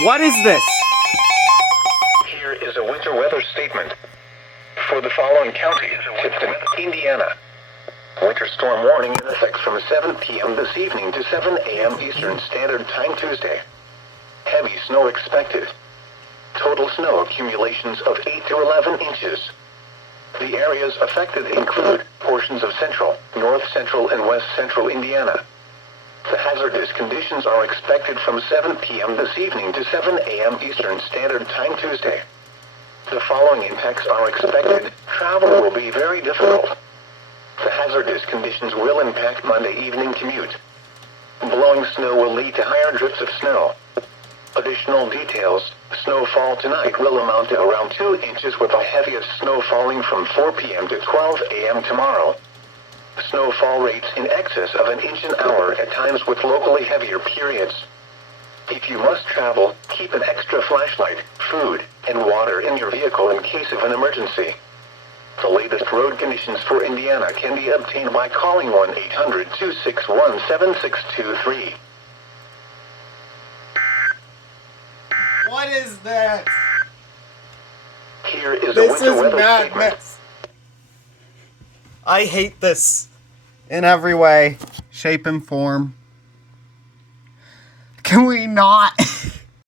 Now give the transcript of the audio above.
What is this? Here is a winter weather statement. For the following counties, Tipton, Indiana. Winter storm warning in effect from 7 p.m. this evening to 7 a.m. Eastern Standard Time Tuesday. Heavy snow expected. Total snow accumulations of 8 to 11 inches. The areas affected include portions of central, north central, and west central Indiana. The hazardous conditions are expected from 7 p.m. this evening to 7 a.m. Eastern Standard Time Tuesday. The following impacts are expected. Travel will be very difficult. The hazardous conditions will impact Monday evening commute. Blowing snow will lead to higher drifts of snow. Additional details: snowfall tonight will amount to around 2 inches, with the heaviest snow falling from 4 p.m. to 12 a.m. tomorrow. Snowfall rates in excess of an inch an hour at times, with locally heavier periods. If you must travel, keep an extra flashlight, food, and water in your vehicle in case of an emergency. The latest road conditions for Indiana can be obtained by calling 1-800-261-7623. What is this? Here is a This winter is weather statement. madness. I hate this in every way, shape, and form. Can we not